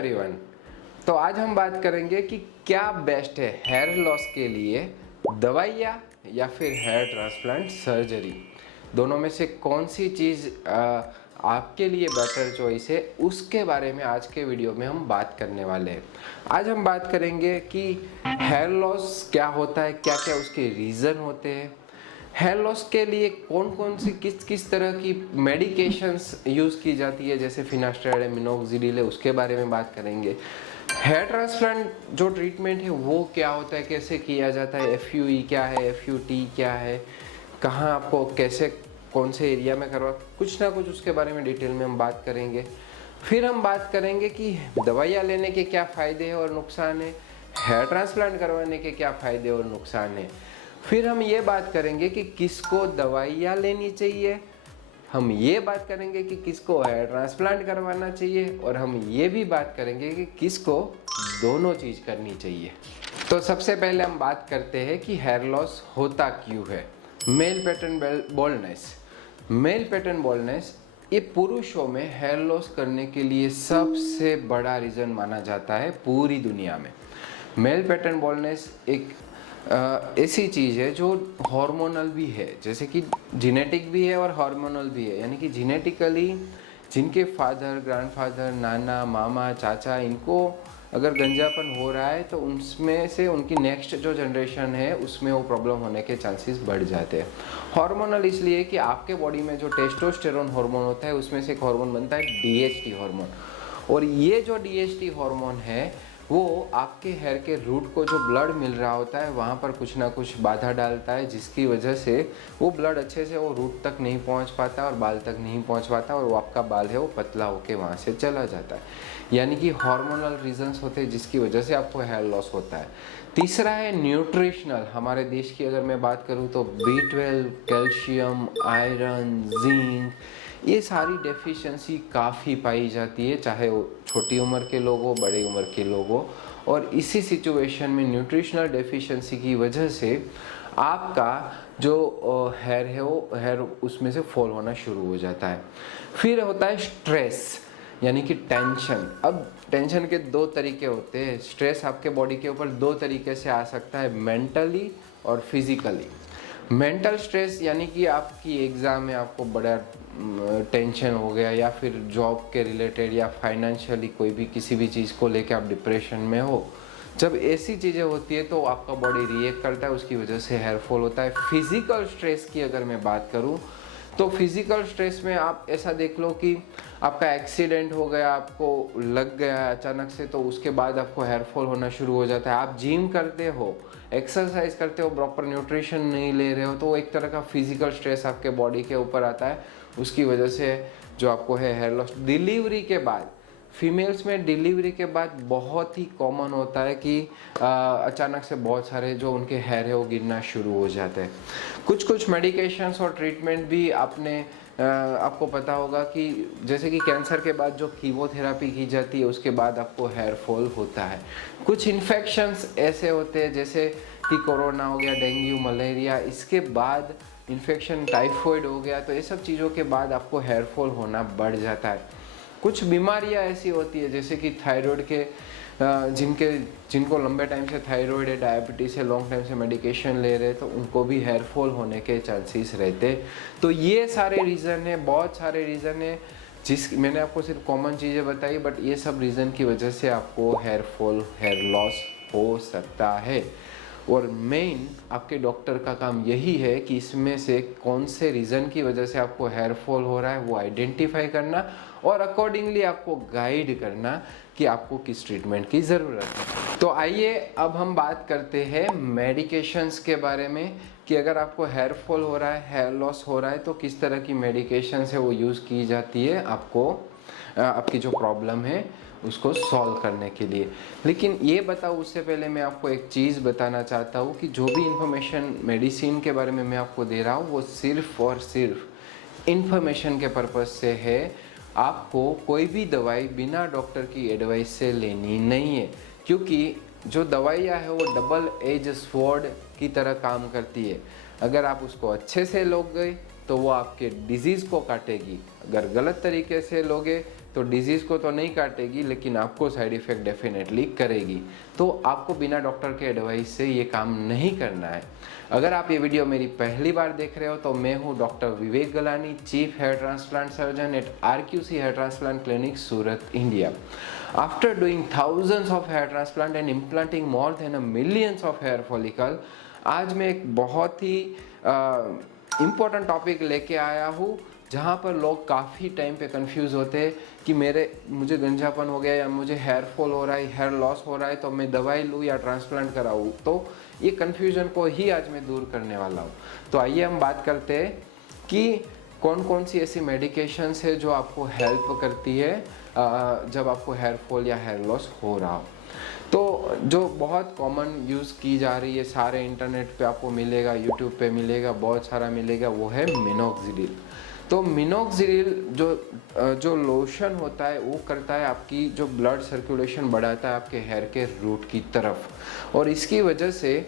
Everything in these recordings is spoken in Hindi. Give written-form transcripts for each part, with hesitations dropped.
एवरीवन। तो आज हम बात करेंगे कि क्या बेस्ट है हेयर लॉस के लिए, दवाइयाँ या फिर हेयर ट्रांसप्लांट सर्जरी। दोनों में से कौन सी चीज़ आपके लिए बेटर चॉइस है, उसके बारे में आज के वीडियो में हम बात करने वाले हैं। आज हम बात करेंगे कि हेयर लॉस क्या होता है, क्या क्या उसके रीज़न होते हैं, हेयर लॉस के लिए कौन कौन सी किस किस तरह की मेडिकेशंस यूज़ की जाती है, जैसे फिनास्टेराइड, मिनोक्सिडिल है, उसके बारे में बात करेंगे। हेयर ट्रांसप्लांट जो ट्रीटमेंट है वो क्या होता है, कैसे किया जाता है, एफयूई क्या है, एफयूटी क्या है, कहाँ आपको कैसे कौन से एरिया में करवा, कुछ ना कुछ उसके बारे में डिटेल में हम बात करेंगे। फिर हम बात करेंगे कि दवाइयाँ लेने के क्या फ़ायदे हैं और नुकसान है, हेयर ट्रांसप्लांट करवाने के क्या फ़ायदे और नुकसान है। फिर हम ये बात करेंगे कि किसको दवाइयाँ लेनी चाहिए, हम ये बात करेंगे कि किसको हेयर ट्रांसप्लांट करवाना चाहिए, और हम ये भी बात करेंगे कि किसको दोनों चीज़ करनी चाहिए। तो सबसे पहले हम बात करते हैं कि हेयर लॉस होता क्यों है। Male pattern baldness. Male pattern baldness ये पुरुषों में हेयर लॉस करने के लिए सबसे बड़ा रीज़न माना जाता है पूरी दुनिया में। मेल पैटर्न बॉल्डनेस एक ऐसी चीज़ है जो हार्मोनल भी है, जैसे कि जेनेटिक भी है और हार्मोनल भी है। यानी कि जेनेटिकली जिनके फादर, ग्रैंडफादर, नाना, मामा, चाचा, इनको अगर गंजापन हो रहा है तो उनमें से उनकी नेक्स्ट जो जनरेशन है उसमें वो प्रॉब्लम होने के चांसेस बढ़ जाते हैं। हार्मोनल इसलिए कि आपके बॉडी में जो टेस्टोस्टेरोन हार्मोन होता है उसमें से एक हार्मोन बनता है डीएचटी हार्मोन, और ये जो डीएचटी हार्मोन है वो आपके हेयर के रूट को जो ब्लड मिल रहा होता है वहाँ पर कुछ ना कुछ बाधा डालता है, जिसकी वजह से वो ब्लड अच्छे से वो रूट तक नहीं पहुँच पाता और बाल तक नहीं पहुँच पाता, और वो आपका बाल है वो पतला होके वहाँ से चला जाता है। यानी कि हार्मोनल रीजंस होते हैं जिसकी वजह से आपको हेयर लॉस होता है। तीसरा है न्यूट्रिशनल। हमारे देश की अगर मैं बात करूँ तो B12, कैल्शियम, आयरन, जिंक, ये सारी डेफिशिएंसी काफ़ी पाई जाती है, चाहे वो छोटी उम्र के लोग हो, बड़ी उम्र के लोग हो। और इसी सिचुएशन में न्यूट्रिशनल डेफिशिएंसी की वजह से आपका जो हेयर है वो हेयर उसमें से फॉल होना शुरू हो जाता है। फिर होता है स्ट्रेस, यानी कि टेंशन। अब टेंशन के दो तरीके होते हैं। स्ट्रेस आपके बॉडी के ऊपर दो तरीके से आ सकता है, मेंटली और फिजिकली। मेंटल स्ट्रेस यानी कि आपकी एग्ज़ाम में आपको बड़ा टेंशन हो गया, या फिर जॉब के रिलेटेड या फाइनेंशियली कोई भी किसी भी चीज़ को लेके आप डिप्रेशन में हो। जब ऐसी चीज़ें होती है तो आपका बॉडी रिएक्ट करता है, उसकी वजह से हेयर फॉल होता है। फिजिकल स्ट्रेस की अगर मैं बात करूं तो फिजिकल स्ट्रेस में आप ऐसा देख लो कि आपका एक्सीडेंट हो गया, आपको लग गया अचानक से, तो उसके बाद आपको हेयर फॉल होना शुरू हो जाता है। आप जिम करते हो, एक्सरसाइज करते हो, प्रॉपर न्यूट्रिशन नहीं ले रहे हो, तो एक तरह का फिजिकल स्ट्रेस आपके बॉडी के ऊपर आता है, उसकी वजह से जो आपको है हेयर लॉस। डिलीवरी के बाद, फीमेल्स में डिलीवरी के बाद बहुत ही कॉमन होता है कि अचानक से बहुत सारे जो उनके हेयर है वो गिरना शुरू हो जाते हैं। कुछ कुछ मेडिकेशंस और ट्रीटमेंट भी आपको पता होगा कि जैसे कि कैंसर के बाद जो कीमोथेरापी की जाती है उसके बाद आपको हेयर फॉल होता है। कुछ इन्फेक्शंस ऐसे होते हैं जैसे कि कोरोना हो गया, डेंगू, मलेरिया, इसके बाद इन्फेक्शन टाइफॉइड हो गया, तो ये सब चीज़ों के बाद आपको हेयर फॉल होना बढ़ जाता है। कुछ बीमारियां ऐसी होती है जैसे कि थायराइड के जिनको लंबे टाइम से थायराइड है, डायबिटीज़ है, लॉन्ग टाइम से मेडिकेशन ले रहे हैं, तो उनको भी हेयर फॉल होने के चांसेस रहते। तो ये सारे रीज़न है, बहुत सारे रीज़न है, मैंने आपको सिर्फ कॉमन चीज़ें बताई, बट ये सब रीज़न की वजह से आपको हेयर फॉल, हेयर लॉस हो सकता है। और मेन आपके डॉक्टर का काम यही है कि इसमें से कौन से रीज़न की वजह से आपको हेयर फॉल हो रहा है वो आइडेंटिफाई करना, और अकॉर्डिंगली आपको गाइड करना कि आपको किस ट्रीटमेंट की ज़रूरत है। तो आइए अब हम बात करते हैं मेडिकेशंस के बारे में, कि अगर आपको हेयर फॉल हो रहा है, हेयर लॉस हो रहा है, तो किस तरह की मेडिकेशंस है वो यूज़ की जाती है आपकी जो प्रॉब्लम है उसको सॉल्व करने के लिए। लेकिन ये बताओ, उससे पहले मैं आपको एक चीज़ बताना चाहता हूँ कि जो भी इंफॉर्मेशन मेडिसिन के बारे में मैं आपको दे रहा हूँ वो सिर्फ और सिर्फ इंफॉर्मेशन के पर्पज़ से है। आपको कोई भी दवाई बिना डॉक्टर की एडवाइस से लेनी नहीं है, क्योंकि जो दवाइयाँ है वो डबल एज स्वॉर्ड की तरह काम करती है। अगर आप उसको अच्छे से लोगे तो वो आपके डिजीज़ को काटेगी, अगर गलत तरीके से लोगे तो डिजीज़ को तो नहीं काटेगी लेकिन आपको साइड इफ़ेक्ट डेफिनेटली करेगी। तो आपको बिना डॉक्टर के एडवाइस से ये काम नहीं करना है। अगर आप ये वीडियो मेरी पहली बार देख रहे हो तो मैं हूँ doctor Vivek Galani, chief hair transplant surgeon at RQC hair transplant clinic, Surat, India. After doing thousands of hair transplant and implanting more than a millions of hair follicle, आज मैं एक बहुत ही इम्पोर्टेंट टॉपिक लेके आया हूँ जहाँ पर लोग काफ़ी टाइम पे कंफ्यूज होते हैं कि मुझे गंजापन हो गया या मुझे हेयर फॉल हो रहा है, हेयर लॉस हो रहा है, तो मैं दवाई लूँ या ट्रांसप्लांट कराऊँ। तो ये कन्फ्यूजन को ही आज मैं दूर करने वाला हूँ। तो आइए हम बात करते हैं कि कौन कौन सी ऐसी मेडिकेशंस है जो आपको हेल्प करती है जब आपको हेयर फॉल या हेयर लॉस हो रहा हो। तो जो बहुत कॉमन यूज़ की जा रही है, सारे इंटरनेट पे आपको मिलेगा, यूट्यूब पे मिलेगा, बहुत सारा मिलेगा, वो है मिनोक्सिडिल। तो मिनोक्सिडिल जो लोशन होता है वो करता है आपकी जो ब्लड सर्कुलेशन बढ़ाता है आपके हेयर के रूट की तरफ, और इसकी वजह से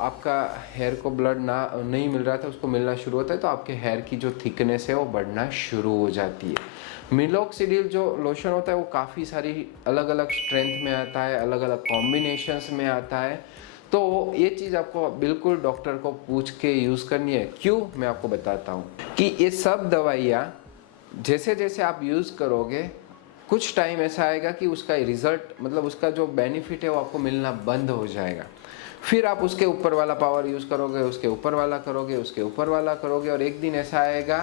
आपका हेयर को ब्लड नहीं मिल रहा था उसको मिलना शुरू होता है, तो आपके हेयर की जो थिकनेस है वो बढ़ना शुरू हो जाती है। मिनोक्सिडिल जो लोशन होता है वो काफ़ी सारी अलग अलग स्ट्रेंथ में आता है, अलग अलग कॉम्बिनेशंस में आता है। तो ये चीज़ आपको बिल्कुल डॉक्टर को पूछ के यूज़ करनी है। क्यों, मैं आपको बताता हूँ कि ये सब दवाइयाँ जैसे जैसे आप यूज़ करोगे कुछ टाइम ऐसा आएगा कि उसका रिजल्ट, मतलब उसका जो बेनिफिट है वो आपको मिलना बंद हो जाएगा। फिर आप उसके ऊपर वाला पावर यूज़ करोगे, उसके ऊपर वाला करोगे, उसके ऊपर वाला करोगे, और एक दिन ऐसा आएगा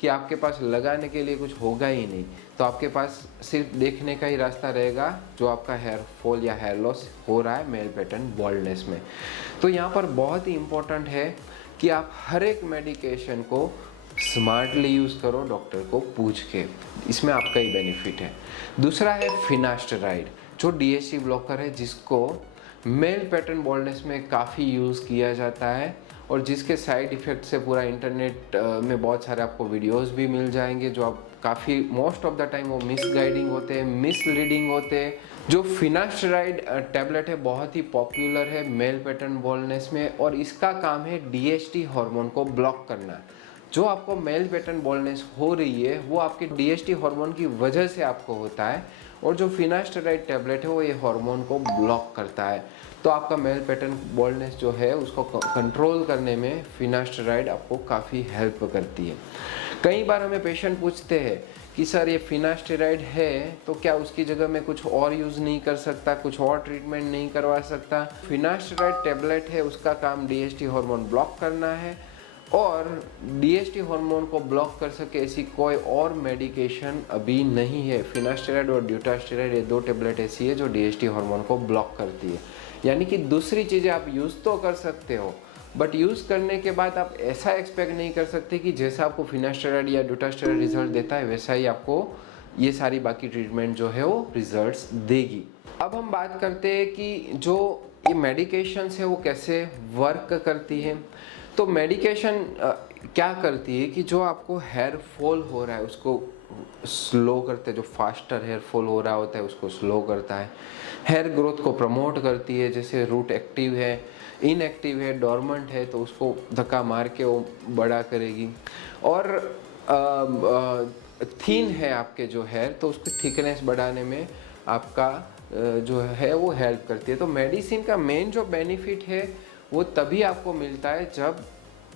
कि आपके पास लगाने के लिए कुछ होगा ही नहीं। तो आपके पास सिर्फ देखने का ही रास्ता रहेगा जो आपका हेयर फॉल या हेयर लॉस हो रहा है मेल पैटर्न बॉल्डनेस में। तो यहाँ पर बहुत ही इम्पोर्टेंट है कि आप हर एक मेडिकेशन को स्मार्टली यूज़ करो, डॉक्टर को पूछ के, इसमें आपका ही बेनिफिट है। दूसरा है फिनास्टेराइड, जो DHT ब्लॉकर है, जिसको मेल पैटर्न बॉल्डनेस में काफ़ी यूज़ किया जाता है, और जिसके साइड इफ़ेक्ट से पूरा इंटरनेट में बहुत सारे आपको वीडियोस भी मिल जाएंगे जो आप काफ़ी मोस्ट ऑफ द टाइम वो मिसगाइडिंग होते हैं, मिसलीडिंग होते हैं। जो फिनास्टेराइड टैबलेट है बहुत ही पॉपुलर है मेल पैटर्न बॉल्डनेस में, और इसका काम है DHT हार्मोन को ब्लॉक करना। जो आपको मेल पैटर्न बॉल्डनेस हो रही है वो आपके DHT हार्मोन की वजह से आपको होता है, और जो फिनास्टेराइड टैबलेट है वो ये हार्मोन को ब्लॉक करता है। तो आपका मेल पैटर्न बॉल्डनेस जो है उसको कंट्रोल करने में फिनास्टेराइड आपको काफ़ी हेल्प करती है। कई बार हमें पेशेंट पूछते हैं कि सर ये फिनास्टेराइड है तो क्या उसकी जगह में कुछ और यूज़ नहीं कर सकता, कुछ और ट्रीटमेंट नहीं करवा सकता। फिनास्टेराइड टैबलेट है, उसका काम DHT हार्मोन ब्लॉक करना है, और DHT हार्मोन को ब्लॉक कर सके ऐसी कोई और मेडिकेशन अभी नहीं है। फिनास्टेराइड और ड्यूटास्टेराइड ये 2 टैबलेट ऐसी है जो DHT हार्मोन को ब्लॉक करती है। यानी कि दूसरी चीज़ें आप यूज़ तो कर सकते हो, बट यूज़ करने के बाद आप ऐसा एक्सपेक्ट नहीं कर सकते कि जैसा आपको फिनास्टेराइड या ड्यूटास्टेराइड रिजल्ट देता है वैसा ही आपको ये सारी बाकी ट्रीटमेंट जो है वो रिजल्ट्स देगी। अब हम बात करते हैं कि जो ये मेडिकेशंस है वो कैसे वर्क करती है। तो मेडिकेशन क्या करती है कि जो आपको हेयर फॉल हो रहा है उसको स्लो करते हैं, जो फास्टर हेयर फॉल हो रहा होता है उसको स्लो करता है, हेयर ग्रोथ को प्रमोट करती है, जैसे रूट एक्टिव है, इनएक्टिव है, डॉर्मेंट है तो उसको धक्का मार के वो बड़ा करेगी, और थिन है आपके जो हेयर तो उसको थिकनेस बढ़ाने में आपका जो है वो हेल्प करती है। तो मेडिसिन का मेन जो बेनिफिट है वो तभी आपको मिलता है जब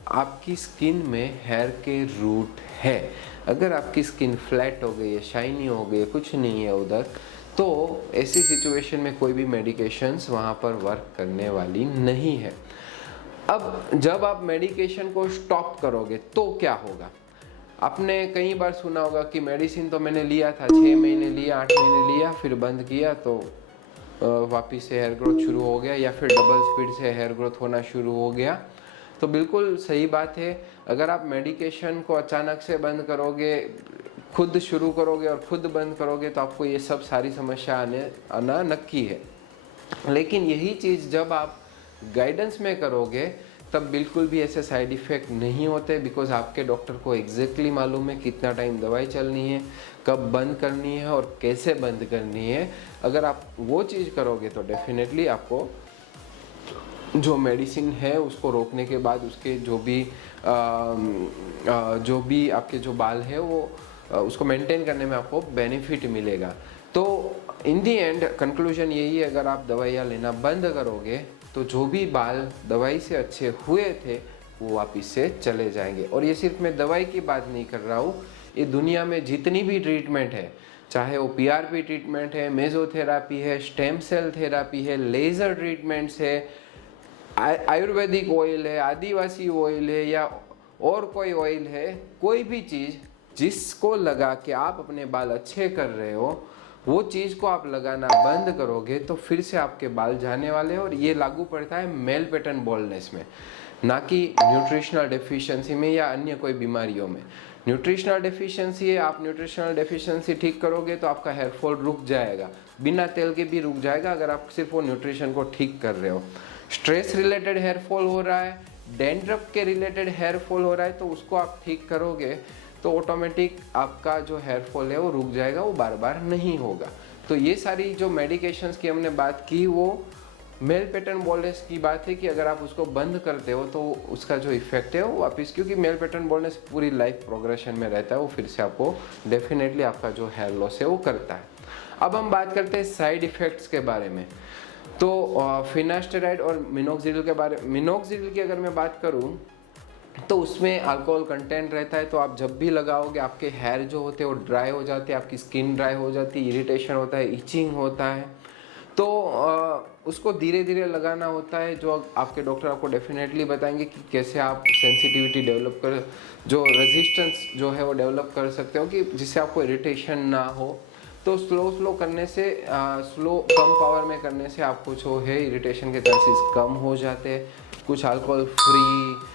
आपकी स्किन में हेयर के रूट है। अगर आपकी स्किन फ्लैट हो गई है, शाइनी हो गई है, कुछ नहीं है उधर, तो ऐसी सिचुएशन में कोई भी मेडिकेशंस वहाँ पर वर्क करने वाली नहीं है। अब जब आप मेडिकेशन को स्टॉप करोगे तो क्या होगा। आपने कई बार सुना होगा कि मेडिसिन तो मैंने लिया था, 6 महीने लिया, 8 महीने लिया, फिर बंद किया तो वापिस से हेयर ग्रोथ शुरू हो गया, या फिर डबल स्पीड से हेयर ग्रोथ होना शुरू हो गया। तो बिल्कुल सही बात है, अगर आप मेडिकेशन को अचानक से बंद करोगे, खुद शुरू करोगे और खुद बंद करोगे तो आपको ये सब सारी समस्या आना नक्की है। लेकिन यही चीज़ जब आप गाइडेंस में करोगे तब बिल्कुल भी ऐसे साइड इफ़ेक्ट नहीं होते, बिकॉज आपके डॉक्टर को एग्जैक्टली मालूम है कितना टाइम दवाई चलनी है, कब बंद करनी है और कैसे बंद करनी है। अगर आप वो चीज़ करोगे तो डेफिनेटली आपको जो मेडिसिन है उसको रोकने के बाद उसके जो भी आपके जो बाल है वो उसको मेंटेन करने में आपको बेनिफिट मिलेगा। तो इन दी एंड कंक्लूजन यही है, अगर आप दवाइयाँ लेना बंद करोगे तो जो भी बाल दवाई से अच्छे हुए थे वो वापिस से चले जाएंगे। और ये सिर्फ मैं दवाई की बात नहीं कर रहा हूँ, ये दुनिया में जितनी भी ट्रीटमेंट है, चाहे वो पीआरपी ट्रीटमेंट है, मेजोथेरापी है, स्टेम सेल थेरापी है, लेज़र ट्रीटमेंट्स है, आयुर्वेदिक ऑयल है, आदिवासी ऑयल है, या और कोई ऑयल है, कोई भी चीज़ जिसको लगा कि आप अपने बाल अच्छे कर रहे हो, वो चीज़ को आप लगाना बंद करोगे तो फिर से आपके बाल जाने वाले हैं। और ये लागू पड़ता है मेल पैटर्न बॉल्डनेस में, ना कि न्यूट्रिशनल डेफिशिएंसी में या अन्य कोई बीमारियों में। न्यूट्रिशनल डेफिशिएंसी है, आप न्यूट्रिशनल डेफिशिएंसी ठीक करोगे तो आपका हेयर फॉल रुक जाएगा, बिना तेल के भी रुक जाएगा अगर आप सिर्फ वो न्यूट्रिशन को ठीक कर रहे हो। स्ट्रेस रिलेटेड हेयर फॉल हो रहा है, डैंड्रफ के रिलेटेड हेयर फॉल हो रहा है, तो उसको आप ठीक करोगे तो ऑटोमेटिक आपका जो हेयर फॉल है वो रुक जाएगा, वो बार बार नहीं होगा। तो ये सारी जो मेडिकेशंस की हमने बात की वो मेल पैटर्न बॉल्डनेस की बात है कि अगर आप उसको बंद करते हो तो उसका जो इफेक्ट है वो वापस, क्योंकि मेल पैटर्न बॉल्डनेस पूरी लाइफ प्रोग्रेशन में रहता है, वो फिर से आपको डेफिनेटली आपका जो हेयर लॉस है वो करता है। अब हम बात करते हैं साइड इफेक्ट्स के बारे में। तो फिनास्टेराइड और मिनोक्सिडिल के बारे में, मिनोक्सिडिल की अगर मैं बात करूं तो उसमें अल्कोहल कंटेंट रहता है, तो आप जब भी लगाओगे आपके हेयर जो होते हैं वो ड्राई हो जाते हैं, आपकी स्किन ड्राई हो जाती है, इरिटेशन होता है, इचिंग होता है। तो उसको धीरे धीरे लगाना होता है, जो आपके डॉक्टर आपको डेफिनेटली बताएंगे कि कैसे आप सेंसिटिविटी डेवलप कर, जो रेजिस्टेंस जो है वो डेवलप कर सकते हो कि जिससे आपको इरिटेशन ना हो। तो स्लो करने से, स्लो कम पावर में करने से आपको जो है इरिटेशन के चांसेस कम हो जाते हैं। कुछ अल्कोहल फ्री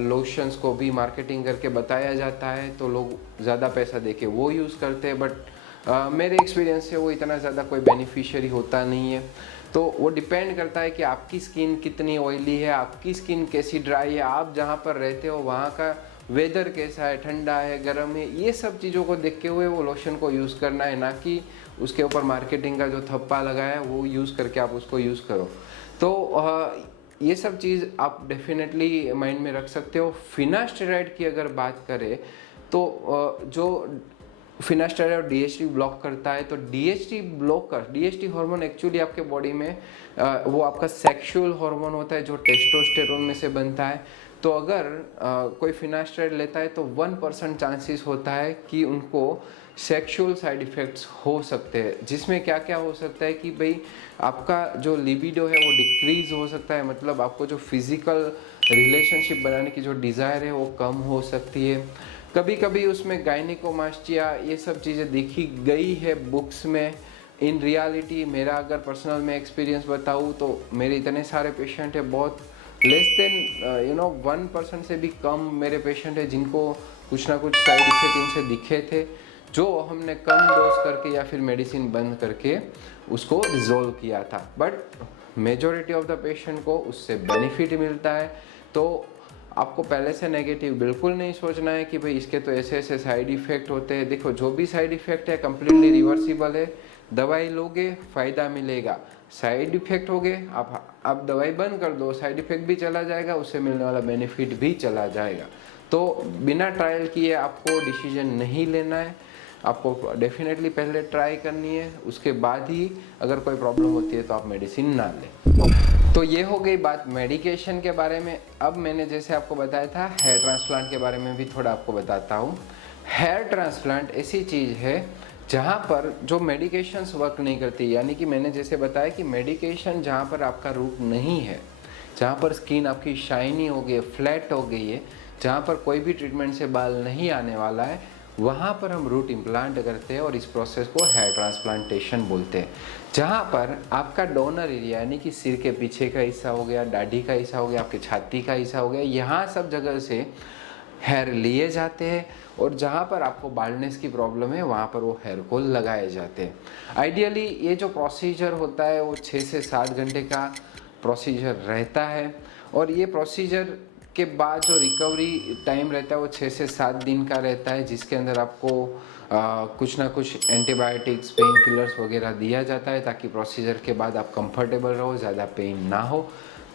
लोशंस को भी मार्केटिंग करके बताया जाता है, तो लोग ज़्यादा पैसा देके वो यूज़ करते हैं, बट मेरे एक्सपीरियंस से वो इतना ज़्यादा कोई बेनिफिशियरी होता नहीं है। तो वो डिपेंड करता है कि आपकी स्किन कितनी ऑयली है, आपकी स्किन कैसी ड्राई है, आप जहाँ पर रहते हो वहाँ का वेदर कैसा है, ठंडा है, गर्म है, ये सब चीज़ों को देखते हुए वो लोशन को यूज़ करना है, ना कि उसके ऊपर मार्केटिंग का जो थप्पा लगाया है वो यूज़ करके आप उसको यूज़ करो। तो ये सब चीज़ आप डेफिनेटली माइंड में रख सकते हो। फिनास्टेरॉइड की अगर बात करें तो जो फिनास्टेरॉइड डीएचटी ब्लॉक करता है, तो DHT blocker, DHT hormone actually आपके बॉडी में वो आपका सेक्सुअल हार्मोन होता है जो टेस्टोस्टेरोन में से बनता है। तो अगर कोई फिनास्टेरॉइड लेता है तो 1% चांसेस होता है कि उनको सेक्सुअल साइड इफ़ेक्ट्स हो सकते हैं, जिसमें क्या क्या हो सकता है कि भाई आपका जो लिबिडो है वो डिक्रीज हो सकता है, मतलब आपको जो फिजिकल रिलेशनशिप बनाने की जो डिज़ायर है वो कम हो सकती है। कभी कभी उसमें गायनिकोमास्टिया ये सब चीज़ें देखी गई है बुक्स में। इन रियलिटी मेरा अगर पर्सनल में एक्सपीरियंस बताऊँ तो मेरे इतने सारे पेशेंट है, बहुत लेस देन 1% से भी कम मेरे पेशेंट है जिनको कुछ ना कुछ साइड इफेक्ट इनसे दिखे थे, जो हमने कम डोज करके या फिर मेडिसिन बंद करके उसको रिजोल्व किया था। But majority of the patient को उससे बेनिफिट मिलता है। तो आपको पहले से नेगेटिव बिल्कुल नहीं सोचना है कि भाई इसके तो ऐसे ऐसे साइड इफ़ेक्ट होते हैं। देखो जो भी साइड इफ़ेक्ट है कम्प्लीटली रिवर्सिबल है, दवाई लोगे फ़ायदा मिलेगा, साइड इफ़ेक्ट हो गए आप दवाई बंद कर दो, साइड इफ़ेक्ट भी चला जाएगा, उससे मिलने वाला बेनिफिट भी चला जाएगा। तो बिना ट्रायल किए आपको डिसीजन नहीं लेना है, आपको डेफिनेटली पहले ट्राई करनी है, उसके बाद ही अगर कोई प्रॉब्लम होती है तो आप मेडिसिन ना लें। तो ये हो गई बात मेडिकेशन के बारे में। अब मैंने जैसे आपको बताया था हेयर ट्रांसप्लांट के बारे में भी थोड़ा आपको बताता हूँ। हेयर ट्रांसप्लांट ऐसी चीज़ है जहाँ पर जो मेडिकेशंस वर्क नहीं करती, यानी कि मैंने जैसे बताया कि मेडिकेशन जहाँ पर आपका रूट नहीं है, जहाँ पर स्किन आपकी शाइनी हो गई है, फ्लैट हो गई है, जहाँ पर कोई भी ट्रीटमेंट से बाल नहीं आने वाला है, वहाँ पर हम रूट इम्प्लांट करते हैं और इस प्रोसेस को हेयर ट्रांसप्लांटेशन बोलते हैं। जहाँ पर आपका डोनर एरिया यानी कि सिर के पीछे का हिस्सा हो गया, दाढ़ी का हिस्सा हो गया, आपके छाती का हिस्सा हो गया, यहाँ सब जगह से हेयर लिए जाते हैं और जहाँ पर आपको बाल्डनेस की प्रॉब्लम है वहाँ पर वो हेयर को लगाए जाते हैं। आइडियली ये जो प्रोसीजर होता है वो 6 से 7 घंटे का प्रोसीजर रहता है और ये प्रोसीजर के बाद जो रिकवरी टाइम रहता है वो 6 से 7 दिन का रहता है, जिसके अंदर आपको कुछ ना कुछ एंटीबायोटिक्स, पेन किलर्स वगैरह दिया जाता है ताकि प्रोसीजर के बाद आप कंफर्टेबल रहो, ज़्यादा पेन ना हो।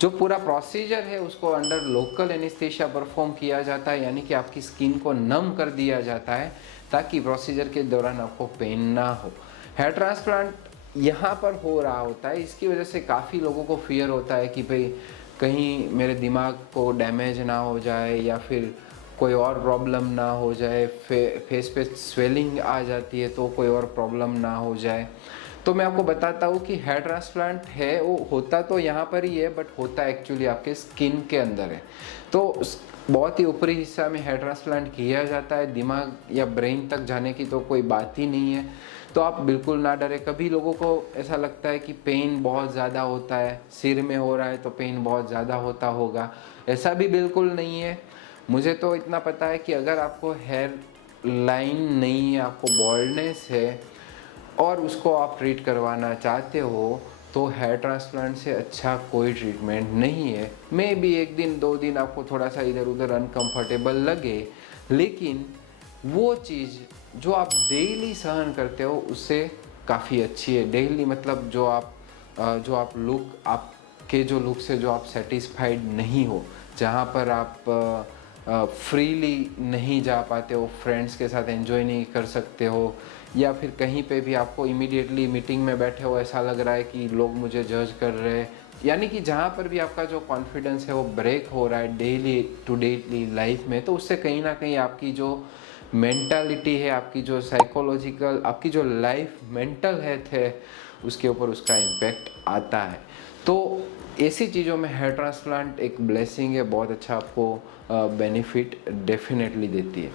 जो पूरा प्रोसीजर है उसको अंडर लोकल एनेस्थीसिया परफॉर्म किया जाता है, यानी कि आपकी स्किन को नम कर दिया जाता है ताकि प्रोसीजर के दौरान आपको पेन ना हो। हेयर ट्रांसप्लांट यहाँ पर हो रहा होता है, इसकी वजह से काफ़ी लोगों को फियर होता है कि भाई कहीं मेरे दिमाग को डैमेज ना हो जाए या फिर कोई और प्रॉब्लम ना हो जाए, फेस पे स्वेलिंग आ जाती है तो कोई और प्रॉब्लम ना हो जाए। तो मैं आपको बताता हूँ कि हेयर ट्रांसप्लांट है वो होता तो यहाँ पर ही है, बट होता एक्चुअली आपके स्किन के अंदर है। तो बहुत ही ऊपरी हिस्सा में हेयर ट्रांसप्लांट किया जाता है, दिमाग या ब्रेन तक जाने की तो कोई बात ही नहीं है। तो आप बिल्कुल ना डरे। कभी लोगों को ऐसा लगता है कि पेन बहुत ज़्यादा होता है, सिर में हो रहा है तो पेन बहुत ज़्यादा होता होगा, ऐसा भी बिल्कुल नहीं है। मुझे तो इतना पता है कि अगर आपको हेयर लाइन नहीं है, आपको बॉल्डनेस है और उसको आप ट्रीट करवाना चाहते हो, तो हेयर ट्रांसप्लांट से अच्छा कोई ट्रीटमेंट नहीं है। मे बी एक दिन 2 दिन आपको थोड़ा सा इधर उधर अनकंफर्टेबल लगे, लेकिन वो चीज़ जो आप डेली सहन करते हो उससे काफ़ी अच्छी है। डेली मतलब जो आप लुक, आपके जो लुक से जो आप सेटिस्फाइड नहीं हो, जहाँ पर आप फ्रीली नहीं जा पाते हो, फ्रेंड्स के साथ एंजॉय नहीं कर सकते हो, या फिर कहीं पे भी आपको इमीडिएटली मीटिंग में बैठे हो ऐसा लग रहा है कि लोग मुझे जज कर रहे हैं, यानी कि जहाँ पर भी आपका जो कॉन्फिडेंस है वो ब्रेक हो रहा है डेली टू डेली लाइफ में, तो उससे कहीं ना कहीं आपकी जो मेंटालिटी है, आपकी जो साइकोलॉजिकल, आपकी जो लाइफ मेंटल हेल्थ है, उसके ऊपर उसका इम्पैक्ट आता है। तो ऐसी चीज़ों में हेयर ट्रांसप्लांट एक ब्लेसिंग है, बहुत अच्छा आपको बेनिफिट डेफिनेटली देती है।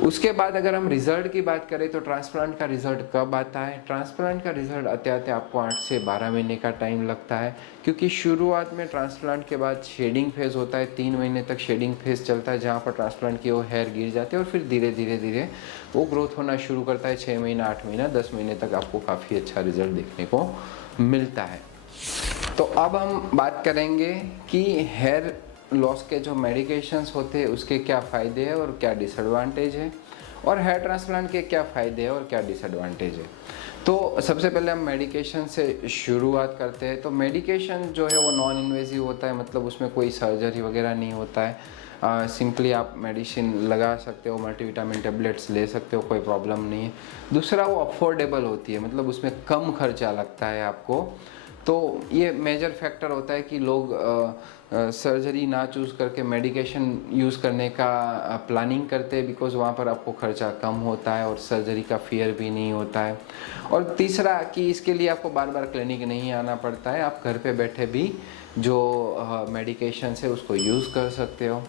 उसके बाद अगर हम रिज़ल्ट की बात करें तो ट्रांसप्लांट का रिज़ल्ट कब आता है? ट्रांसप्लांट का रिज़ल्ट आते आते आपको 8 से 12 महीने का टाइम लगता है, क्योंकि शुरुआत में ट्रांसप्लांट के बाद शेडिंग फेज़ होता है, 3 महीने तक शेडिंग फेज़ चलता है, जहाँ पर ट्रांसप्लांट की वो हेयर गिर जाते हैं और फिर धीरे धीरे वो ग्रोथ होना शुरू करता है। 6 महीना, 8 महीना, 10 महीने तक आपको काफ़ी अच्छा रिज़ल्ट देखने को मिलता है। तो अब हम बात करेंगे कि हेयर लॉस के जो मेडिकेशंस होते हैं उसके क्या फ़ायदे हैं और क्या डिसएडवांटेज है, और हेयर ट्रांसप्लांट के क्या फ़ायदे हैं और क्या डिसएडवांटेज है। तो सबसे पहले हम मेडिकेशन से शुरुआत करते हैं। तो मेडिकेशन जो है वो नॉन इन्वेजिव होता है, मतलब उसमें कोई सर्जरी वगैरह नहीं होता है। सिंपली आप मेडिसिन लगा सकते हो, मल्टीविटामिन टेबलेट्स ले सकते हो, कोई प्रॉब्लम नहीं है। दूसरा, वो अफोर्डेबल होती है, मतलब उसमें कम खर्चा लगता है आपको। तो ये मेजर फैक्टर होता है कि लोग सर्जरी ना चूज़ करके मेडिकेशन यूज़ करने का प्लानिंग करते हैं, बिकॉज़ वहाँ पर आपको खर्चा कम होता है और सर्जरी का फियर भी नहीं होता है। और तीसरा कि इसके लिए आपको बार बार क्लिनिक नहीं आना पड़ता है, आप घर पे बैठे भी जो मेडिकेशन है उसको यूज़ कर सकते हो।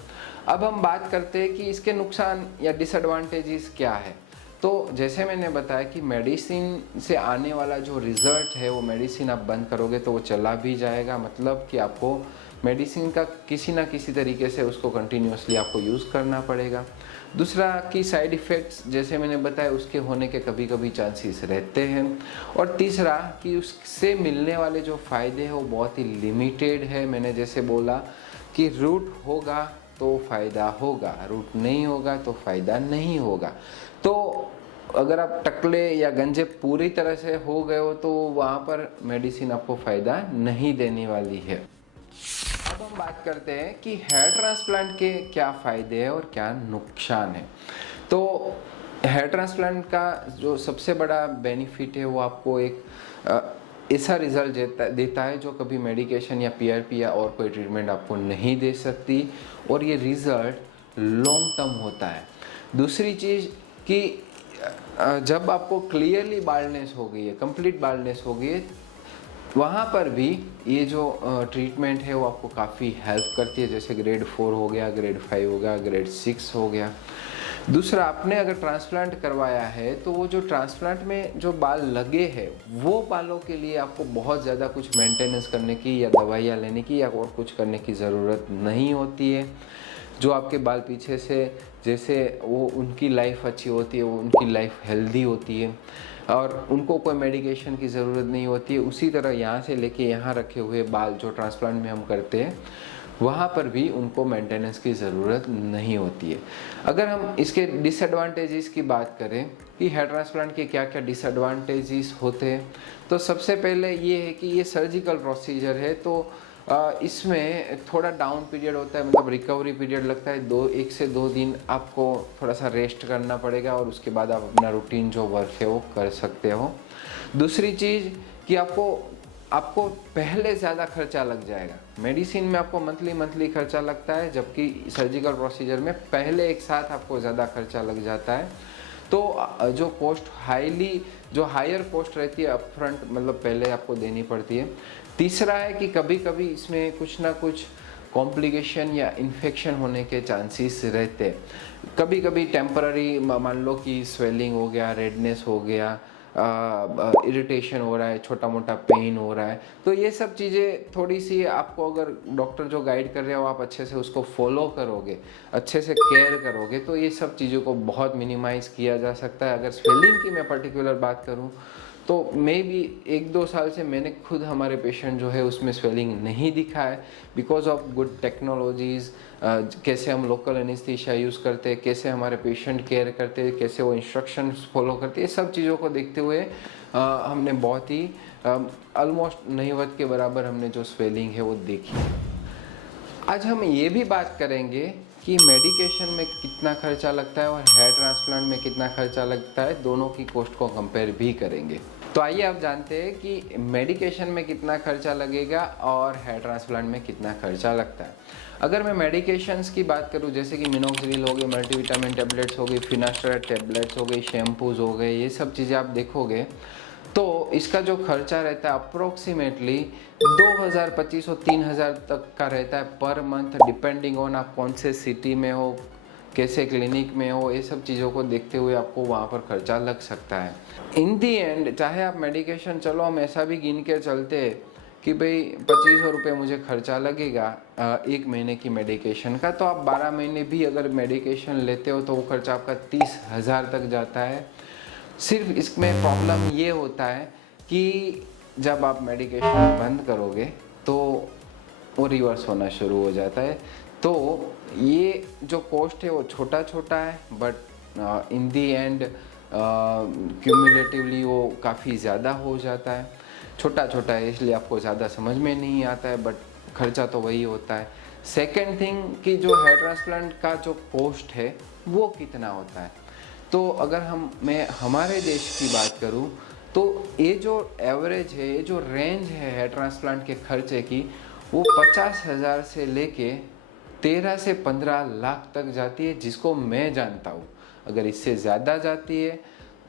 अब हम बात करते हैं कि इसके नुकसान या डिसएडवांटेजेस क्या है। तो जैसे मैंने बताया कि मेडिसिन से आने वाला जो रिज़ल्ट है, वो मेडिसिन आप बंद करोगे तो वो चला भी जाएगा, मतलब कि आपको मेडिसिन का किसी ना किसी तरीके से उसको कंटिन्यूसली आपको यूज़ करना पड़ेगा। दूसरा कि साइड इफ़ेक्ट्स जैसे मैंने बताया उसके होने के कभी कभी चांसेस रहते हैं। और तीसरा कि उससे मिलने वाले जो फ़ायदे हैं वो बहुत ही लिमिटेड है। मैंने जैसे बोला कि रूट होगा तो फ़ायदा होगा, रूट नहीं होगा तो फ़ायदा नहीं होगा। तो अगर आप टकले या गंजे पूरी तरह से हो गए हो तो वहाँ पर मेडिसिन आपको फ़ायदा नहीं देने वाली है। अब हम बात करते हैं कि हेयर ट्रांसप्लांट के क्या फ़ायदे हैं और क्या नुकसान है। तो हेयर ट्रांसप्लांट का जो सबसे बड़ा बेनिफिट है वो आपको एक ऐसा रिज़ल्ट देता है जो कभी मेडिकेशन या पीआरपी या और कोई ट्रीटमेंट आपको नहीं दे सकती, और ये रिज़ल्ट लॉन्ग टर्म होता है। दूसरी चीज़ कि जब आपको क्लियरली बाल्डनेस हो गई है, कंप्लीट बाल्डनेस हो गई है, वहाँ पर भी ये जो ट्रीटमेंट है वो आपको काफ़ी हेल्प करती है। जैसे ग्रेड 4 हो गया, ग्रेड 5 हो गया, ग्रेड 6 हो गया। दूसरा, आपने अगर ट्रांसप्लांट करवाया है तो वो जो ट्रांसप्लांट में जो बाल लगे हैं वो बालों के लिए आपको बहुत ज़्यादा कुछ मेंटेनेंस करने की या दवाइयाँ लेने की या और कुछ करने की ज़रूरत नहीं होती है। जो आपके बाल पीछे से जैसे वो उनकी लाइफ अच्छी होती है, वो उनकी लाइफ हेल्दी होती है और उनको कोई मेडिकेशन की ज़रूरत नहीं होती है, उसी तरह यहाँ से लेके यहाँ रखे हुए बाल जो ट्रांसप्लांट में हम करते हैं वहाँ पर भी उनको मेंटेनेंस की ज़रूरत नहीं होती है। अगर हम इसके डिसएडवांटेजेस की बात करें कि हेयर ट्रांसप्लांट के क्या क्या डिसएडवांटेजेस होते हैं, तो सबसे पहले ये है कि ये सर्जिकल प्रोसीजर है, तो इसमें थोड़ा डाउन पीरियड होता है, मतलब रिकवरी पीरियड लगता है। 1 से 2 दिन आपको थोड़ा सा रेस्ट करना पड़ेगा और उसके बाद आप अपना रूटीन जो वर्क है वो कर सकते हो। दूसरी चीज़ कि आपको पहले ज़्यादा खर्चा लग जाएगा। मेडिसिन में आपको मंथली खर्चा लगता है, जबकि सर्जिकल प्रोसीजर में पहले एक साथ आपको ज़्यादा खर्चा लग जाता है। तो जो हायर कॉस्ट रहती है अपफ्रंट, मतलब पहले आपको देनी पड़ती है। तीसरा है कि कभी कभी इसमें कुछ ना कुछ कॉम्प्लिकेशन या इन्फेक्शन होने के चांसेस रहते हैं। कभी कभी टेम्पररी, मान लो कि स्वेलिंग हो गया, रेडनेस हो गया, इरिटेशन हो रहा है, छोटा मोटा पेन हो रहा है, तो ये सब चीज़ें थोड़ी सी आपको, अगर डॉक्टर जो गाइड कर रहे हो आप अच्छे से उसको फॉलो करोगे, अच्छे से केयर करोगे, तो ये सब चीज़ों को बहुत मिनिमाइज़ किया जा सकता है। अगर स्वेलिंग की मैं पर्टिकुलर बात करूँ तो मे बी 1-2 साल से मैंने खुद हमारे पेशेंट जो है उसमें स्वेलिंग नहीं दिखा है, बिकॉज ऑफ गुड टेक्नोलॉजीज़। कैसे हम लोकल एनेस्थीसिया यूज़ करते हैं, कैसे हमारे पेशेंट केयर करते हैं, कैसे वो इंस्ट्रक्शंस फॉलो करते हैं, ये सब चीज़ों को देखते हुए हमने बहुत ही ऑलमोस्ट नहींवत के बराबर हमने जो स्वेलिंग है वो देखी। आज हम ये भी बात करेंगे कि मेडिकेशन में कितना खर्चा लगता है और हेयर ट्रांसप्लांट में कितना खर्चा लगता है, दोनों की कॉस्ट को कंपेयर भी करेंगे। तो आइए आप जानते हैं कि मेडिकेशन में कितना खर्चा लगेगा और हेयर ट्रांसप्लांट में कितना खर्चा लगता है। अगर मैं मेडिकेशंस की बात करूं, जैसे कि मिनोक्सिडिल हो गए, मल्टीविटामिन टेबलेट्स हो गई, फिनास्टेराइड टेबलेट्स हो गई, शैम्पूज हो गए, ये सब चीज़ें आप देखोगे तो इसका जो खर्चा रहता है अप्रोक्सीमेटली 2025 और 3000 तक का रहता है पर मंथ, डिपेंडिंग ऑन आप कौन से सिटी में हो, कैसे क्लिनिक में हो, ये सब चीज़ों को देखते हुए आपको वहाँ पर खर्चा लग सकता है। इन दी एंड चाहे आप मेडिकेशन, चलो हम ऐसा भी गिन के चलते कि भाई 2500 रुपये मुझे खर्चा लगेगा 1 महीने की मेडिकेशन का, तो आप 12 महीने भी अगर मेडिकेशन लेते हो तो वो खर्चा आपका 30,000 तक जाता है। सिर्फ इसमें प्रॉब्लम ये होता है कि जब आप मेडिकेशन बंद करोगे तो वो रिवर्स होना शुरू हो जाता है। तो ये जो कॉस्ट है वो छोटा छोटा है, but in the and cumulatively वो काफ़ी ज़्यादा हो जाता है। छोटा छोटा है इसलिए आपको ज़्यादा समझ में नहीं आता है, बट खर्चा तो वही होता है। सेकेंड थिंग कि जो हेयर ट्रांसप्लांट का जो कॉस्ट है वो कितना होता है, तो अगर मैं हमारे देश की बात करूं तो ये जो एवरेज है, ये जो रेंज है हेयर ट्रांसप्लांट के खर्चे की, वो 50,000 से लेके 13 से 15 लाख तक जाती है, जिसको मैं जानता हूँ। अगर इससे ज़्यादा जाती है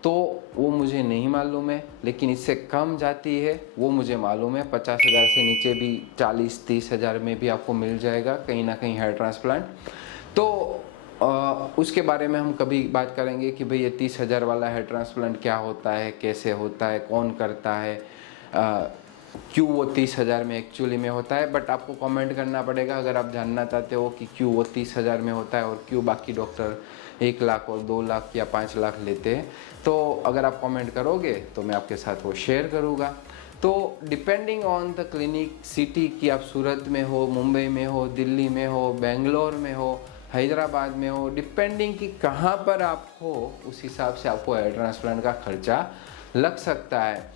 तो वो मुझे नहीं मालूम है, लेकिन इससे कम जाती है वो मुझे मालूम है। 50,000 से नीचे भी 40-30 हज़ार में भी आपको मिल जाएगा कहीं ना कहीं हेयर ट्रांसप्लांट। तो उसके बारे में हम कभी बात करेंगे कि भाई ये 30,000 वाला हेयर ट्रांसप्लांट क्या होता है, कैसे होता है, कौन करता है, क्यों वो 30,000 में एक्चुअली में होता है। बट आपको कमेंट करना पड़ेगा अगर आप जानना चाहते हो कि क्यों वो 30,000 में होता है और क्यों बाकी डॉक्टर 1 लाख और 2 लाख या 5 लाख लेते हैं। तो अगर आप कमेंट करोगे तो मैं आपके साथ वो शेयर करूँगा। तो depending on the clinic city, कि आप सूरत में हो, मुंबई में हो, दिल्ली में हो, बेंगलोर में हो, हैदराबाद में हो, डिपेंडिंग कि कहाँ पर आप हो, उस हिसाब से आपको हेयर ट्रांसप्लांट का खर्चा लग सकता है।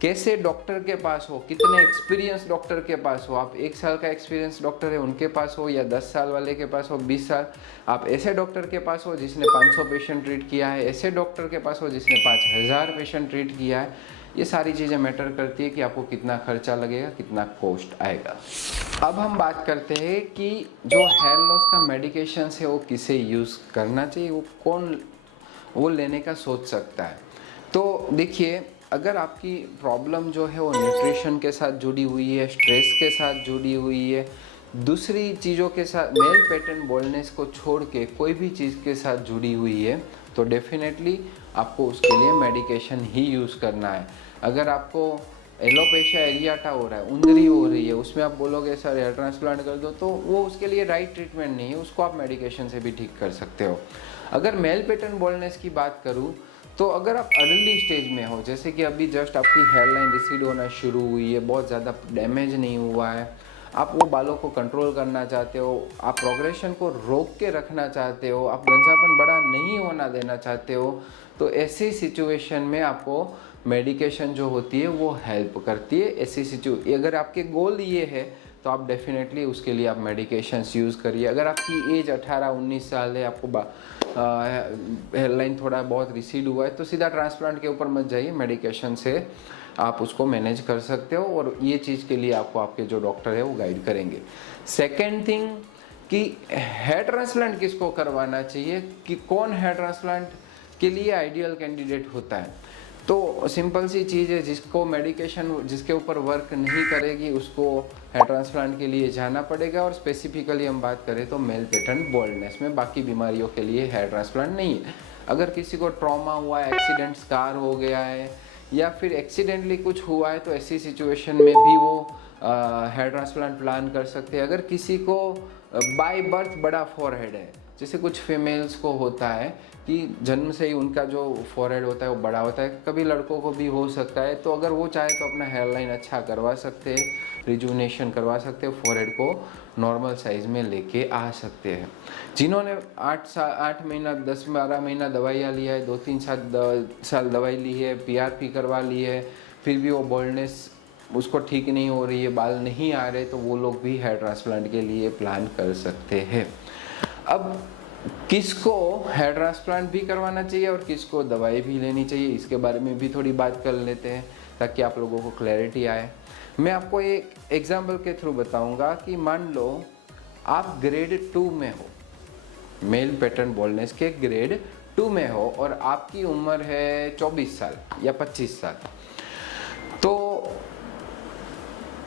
कैसे डॉक्टर के पास हो, कितने एक्सपीरियंस डॉक्टर के पास हो, आप 1 साल का एक्सपीरियंस डॉक्टर है उनके पास हो या 10 साल वाले के पास हो, 20 साल, आप ऐसे डॉक्टर के पास हो जिसने 500 पेशेंट ट्रीट किया है, ऐसे डॉक्टर के पास हो जिसने 5,000 पेशेंट ट्रीट किया है, ये सारी चीज़ें मैटर करती है कि आपको कितना खर्चा लगेगा, कितना कॉस्ट आएगा। अब हम बात करते हैं कि जो हेयर लॉस का मेडिकेशन है वो किसे यूज़ करना चाहिए, वो कौन वो लेने का सोच सकता है। तो देखिए, अगर आपकी प्रॉब्लम जो है वो न्यूट्रिशन के साथ जुड़ी हुई है, स्ट्रेस के साथ जुड़ी हुई है, दूसरी चीज़ों के साथ, मेल पैटर्न बोलनेस को छोड़ के कोई भी चीज़ के साथ जुड़ी हुई है, तो डेफिनेटली आपको उसके लिए मेडिकेशन ही यूज़ करना है। अगर आपको एलोपेशिया एरियाटा हो रहा है, उंदरी हो रही है, उसमें आप बोलोगे सर हेयर ट्रांसप्लांट कर दो, तो वो उसके लिए राइट ट्रीटमेंट नहीं है, उसको आप मेडिकेशन से भी ठीक कर सकते हो। अगर मेल पैटर्न बोलनेस की बात करूँ तो अगर आप अर्ली स्टेज में हो, जैसे कि अभी जस्ट आपकी हेयरलाइन रिसीड होना शुरू हुई है, बहुत ज़्यादा डैमेज नहीं हुआ है, आप वो बालों को कंट्रोल करना चाहते हो, आप प्रोग्रेशन को रोक के रखना चाहते हो, आप गंजापन बड़ा नहीं होना देना चाहते हो, तो ऐसी सिचुएशन में आपको मेडिकेशन जो होती है वो हेल्प करती है। ऐसी अगर आपके गोल ये है तो आप डेफिनेटली उसके लिए आप मेडिकेशंस यूज़ करिए। अगर आपकी एज 18-19 साल है, आपको हेयरलाइन थोड़ा बहुत रिसीड हुआ है, तो सीधा ट्रांसप्लांट के ऊपर मत जाइए, मेडिकेशन से आप उसको मैनेज कर सकते हो और ये चीज़ के लिए आपको आपके जो डॉक्टर है वो गाइड करेंगे। सेकेंड थिंग कि हेयर ट्रांसप्लांट किसको करवाना चाहिए, कि कौन हेयर ट्रांसप्लांट के लिए आइडियल कैंडिडेट होता है। तो सिंपल सी चीज़ है, जिसको मेडिकेशन जिसके ऊपर वर्क नहीं करेगी उसको हेयर ट्रांसप्लांट के लिए जाना पड़ेगा। और स्पेसिफिकली हम बात करें तो मेल पैटर्न बाल्डनेस में, बाकी बीमारियों के लिए हेयर ट्रांसप्लांट नहीं है। अगर किसी को ट्रॉमा हुआ है, एक्सीडेंट स्कार हो गया है या फिर एक्सीडेंटली कुछ हुआ है, तो ऐसी सिचुएशन में भी वो हेयर ट्रांसप्लांट प्लान कर सकते हैं। अगर किसी को बाय बर्थ बड़ा फॉरहेड है, जैसे कुछ फीमेल्स को होता है कि जन्म से ही उनका जो फॉरहेड होता है वो बड़ा होता है, कभी लड़कों को भी हो सकता है, तो अगर वो चाहे तो अपना हेयरलाइन अच्छा करवा सकते हैं, रिजुनेशन करवा सकते हैं, फॉरहेड को नॉर्मल साइज में लेके आ सकते हैं। जिन्होंने 8 महीना 10-12 महीना दवाइयाँ लिया है, 2-3 साल दवाई ली है, पीआरपी करवा ली है, फिर भी वो बॉल्डनेस उसको ठीक नहीं हो रही है, बाल नहीं आ रहे, तो वो लोग भी हेयर ट्रांसप्लांट के लिए प्लान कर सकते हैं। अब किसको हेयर ट्रांसप्लांट भी करवाना चाहिए और किसको दवाई भी लेनी चाहिए, इसके बारे में भी थोड़ी बात कर लेते हैं ताकि आप लोगों को क्लैरिटी आए। मैं आपको एक एग्जांपल के थ्रू बताऊंगा कि मान लो आप ग्रेड 2 में हो, मेल पैटर्न बाल्डनेस के ग्रेड 2 में हो और आपकी उम्र है 24 साल या 25 साल। तो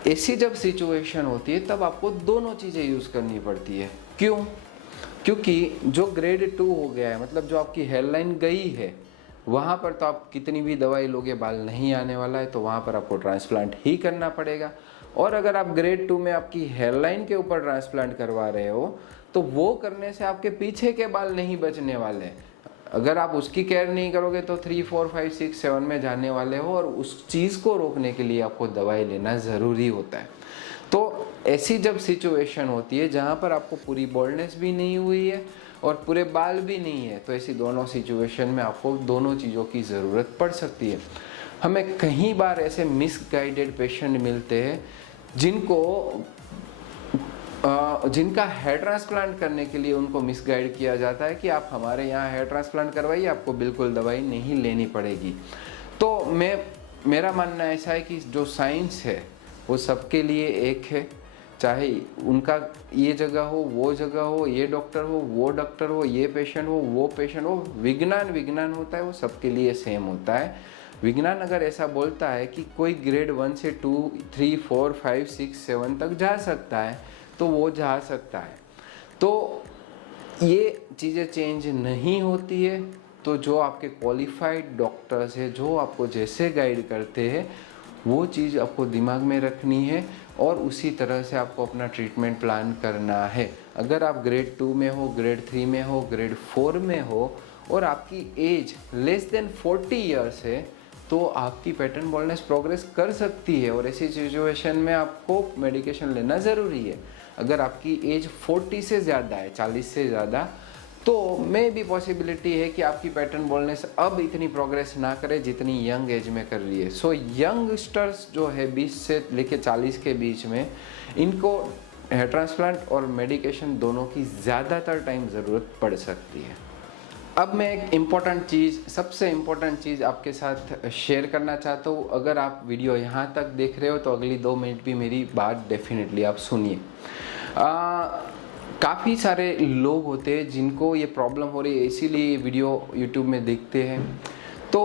ऐसी जब सिचुएशन होती है तब आपको दोनों चीज़ें यूज़ करनी पड़ती है। क्यों? क्योंकि जो ग्रेड 2 हो गया है, मतलब जो आपकी हेयरलाइन गई है, वहाँ पर तो आप कितनी भी दवाई लोगे बाल नहीं आने वाला है, तो वहाँ पर आपको ट्रांसप्लांट ही करना पड़ेगा। और अगर आप ग्रेड 2 में आपकी हेयरलाइन के ऊपर ट्रांसप्लांट करवा रहे हो, तो वो करने से आपके पीछे के बाल नहीं बचने वाले। अगर आप उसकी केयर नहीं करोगे तो 3, 4, 5, 6, 7 में जाने वाले हो, और उस चीज़ को रोकने के लिए आपको दवाई लेना ज़रूरी होता है। तो ऐसी जब सिचुएशन होती है जहाँ पर आपको पूरी बाल्डनेस भी नहीं हुई है और पूरे बाल भी नहीं है, तो ऐसी दोनों सिचुएशन में आपको दोनों चीज़ों की ज़रूरत पड़ सकती है। हमें कई बार ऐसे मिसगाइडेड पेशेंट मिलते हैं जिनका हेयर ट्रांसप्लांट करने के लिए उनको मिसगाइड किया जाता है कि आप हमारे यहाँ हेयर ट्रांसप्लांट करवाइए, आपको बिल्कुल दवाई नहीं लेनी पड़ेगी। तो मेरा मानना ऐसा है कि जो साइंस है वो सबके लिए एक है, चाहे उनका ये जगह हो, वो जगह हो, ये डॉक्टर हो, वो डॉक्टर हो, ये पेशेंट हो, वो पेशेंट हो। विज्ञान होता है, वो सबके लिए सेम होता है। विज्ञान अगर ऐसा बोलता है कि कोई ग्रेड 1 से 2, 3, 4, 5, 6, 7 तक जा सकता है, तो वो जा सकता है। तो ये चीज़ें चेंज नहीं होती है। तो जो आपके क्वालिफाइड डॉक्टर्स है, जो आपको जैसे गाइड करते हैं, वो चीज़ आपको दिमाग में रखनी है और उसी तरह से आपको अपना ट्रीटमेंट प्लान करना है। अगर आप ग्रेड 2 में हो, ग्रेड 3 में हो, ग्रेड 4 में हो और आपकी एज लेस देन 40 ईयर्स है, तो आपकी पैटर्न बाल्डनेस प्रोग्रेस कर सकती है और ऐसी सिचुएशन में आपको मेडिकेशन लेना ज़रूरी है। अगर आपकी एज 40 से ज़्यादा है, 40 से ज़्यादा, तो मे भी पॉसिबिलिटी है कि आपकी पैटर्न बाल्डनेस अब इतनी प्रोग्रेस ना करे जितनी यंग एज में कर रही है। सो यंगस्टर्स जो है 20 से लेके 40 के बीच में, इनको हेयर ट्रांसप्लांट और मेडिकेशन दोनों की ज़्यादातर टाइम ज़रूरत पड़ सकती है। अब मैं एक सबसे इम्पोर्टेंट चीज़ आपके साथ शेयर करना चाहता हूँ। अगर आप वीडियो यहाँ तक देख रहे हो तो अगली 2 मिनट भी मेरी बात डेफिनेटली आप सुनिए। काफ़ी सारे लोग होते हैं जिनको ये प्रॉब्लम हो रही है, इसीलिए ये वीडियो यूट्यूब में देखते हैं। तो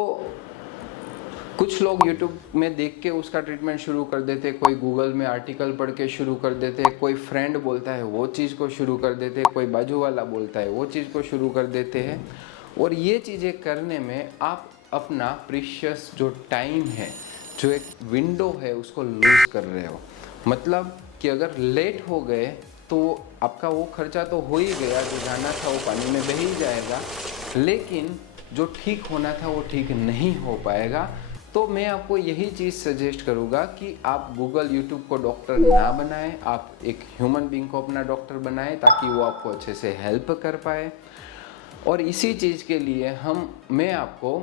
कुछ लोग यूट्यूब में देख के उसका ट्रीटमेंट शुरू कर देते हैं, कोई गूगल में आर्टिकल पढ़ के शुरू कर देते हैं, कोई फ्रेंड बोलता है वो चीज़ को शुरू कर देते हैं, कोई बाजू वाला बोलता है वो चीज़ को शुरू कर देते हैं। और ये चीज़ें करने में आप अपना प्रीशियस जो टाइम है, जो एक विंडो है, उसको लूज़ कर रहे हो। मतलब कि अगर लेट हो गए तो आपका वो खर्चा तो हो ही गया, जो जाना था वो पानी में बह ही जाएगा, लेकिन जो ठीक होना था वो ठीक नहीं हो पाएगा। तो मैं आपको यही चीज़ सजेस्ट करूँगा कि आप गूगल, यूट्यूब को डॉक्टर ना बनाएं, आप एक ह्यूमन बीइंग को अपना डॉक्टर बनाएं ताकि वो आपको अच्छे से हेल्प कर पाए। और इसी चीज़ के लिए मैं आपको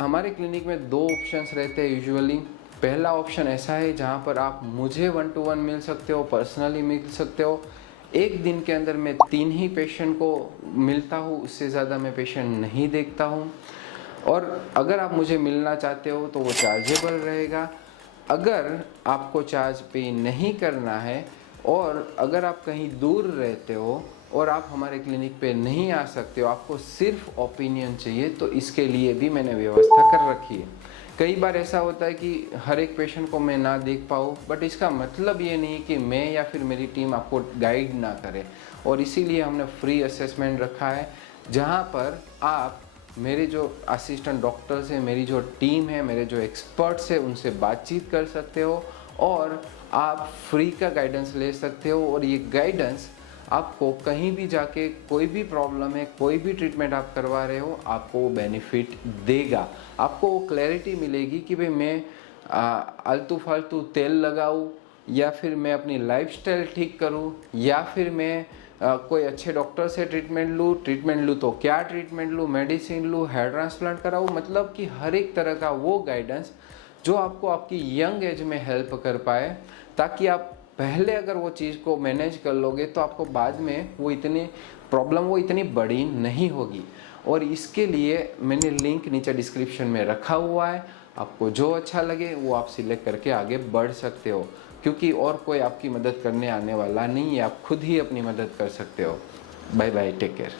हमारे क्लिनिक में 2 ऑप्शंस रहते हैं यूजुअली। पहला ऑप्शन ऐसा है जहाँ पर आप मुझे 1 to 1 मिल सकते हो, पर्सनली मिल सकते हो। एक दिन के अंदर मैं 3 ही पेशेंट को मिलता हूँ, उससे ज़्यादा मैं पेशेंट नहीं देखता हूँ। और अगर आप मुझे मिलना चाहते हो तो वो चार्जेबल रहेगा। अगर आपको चार्ज पे नहीं करना है और अगर आप कहीं दूर रहते हो और आप हमारे क्लिनिक पे नहीं आ सकते हो, आपको सिर्फ ओपिनियन चाहिए, तो इसके लिए भी मैंने व्यवस्था कर रखी है। कई बार ऐसा होता है कि हर एक पेशेंट को मैं ना देख पाऊँ, बट इसका मतलब ये नहीं कि मैं या फिर मेरी टीम आपको गाइड ना करे। और इसीलिए हमने फ्री असेसमेंट रखा है, जहाँ पर आप मेरे जो असिस्टेंट डॉक्टर्स हैं, मेरी जो टीम है, मेरे जो एक्सपर्ट्स हैं, उनसे बातचीत कर सकते हो और आप फ्री का गाइडेंस ले सकते हो। और ये गाइडेंस आपको कहीं भी जाके कोई भी प्रॉब्लम है, कोई भी ट्रीटमेंट आप करवा रहे हो, आपको वो बेनिफिट देगा। आपको वो क्लैरिटी मिलेगी कि भाई मैं आलतू फालतू तेल लगाऊं, या फिर मैं अपनी लाइफस्टाइल ठीक करूं, या फिर मैं कोई अच्छे डॉक्टर से ट्रीटमेंट लूँ तो क्या ट्रीटमेंट लूँ, मेडिसिन लूँ, हेयर ट्रांसप्लांट कराऊँ। मतलब कि हर एक तरह का वो गाइडेंस जो आपको आपकी यंग एज में हेल्प कर पाए, ताकि आप पहले अगर वो चीज़ को मैनेज कर लोगे तो आपको बाद में वो इतनी बड़ी नहीं होगी। और इसके लिए मैंने लिंक नीचे डिस्क्रिप्शन में रखा हुआ है, आपको जो अच्छा लगे वो आप सिलेक्ट करके आगे बढ़ सकते हो, क्योंकि और कोई आपकी मदद करने आने वाला नहीं है, आप खुद ही अपनी मदद कर सकते हो। Bye bye, take care.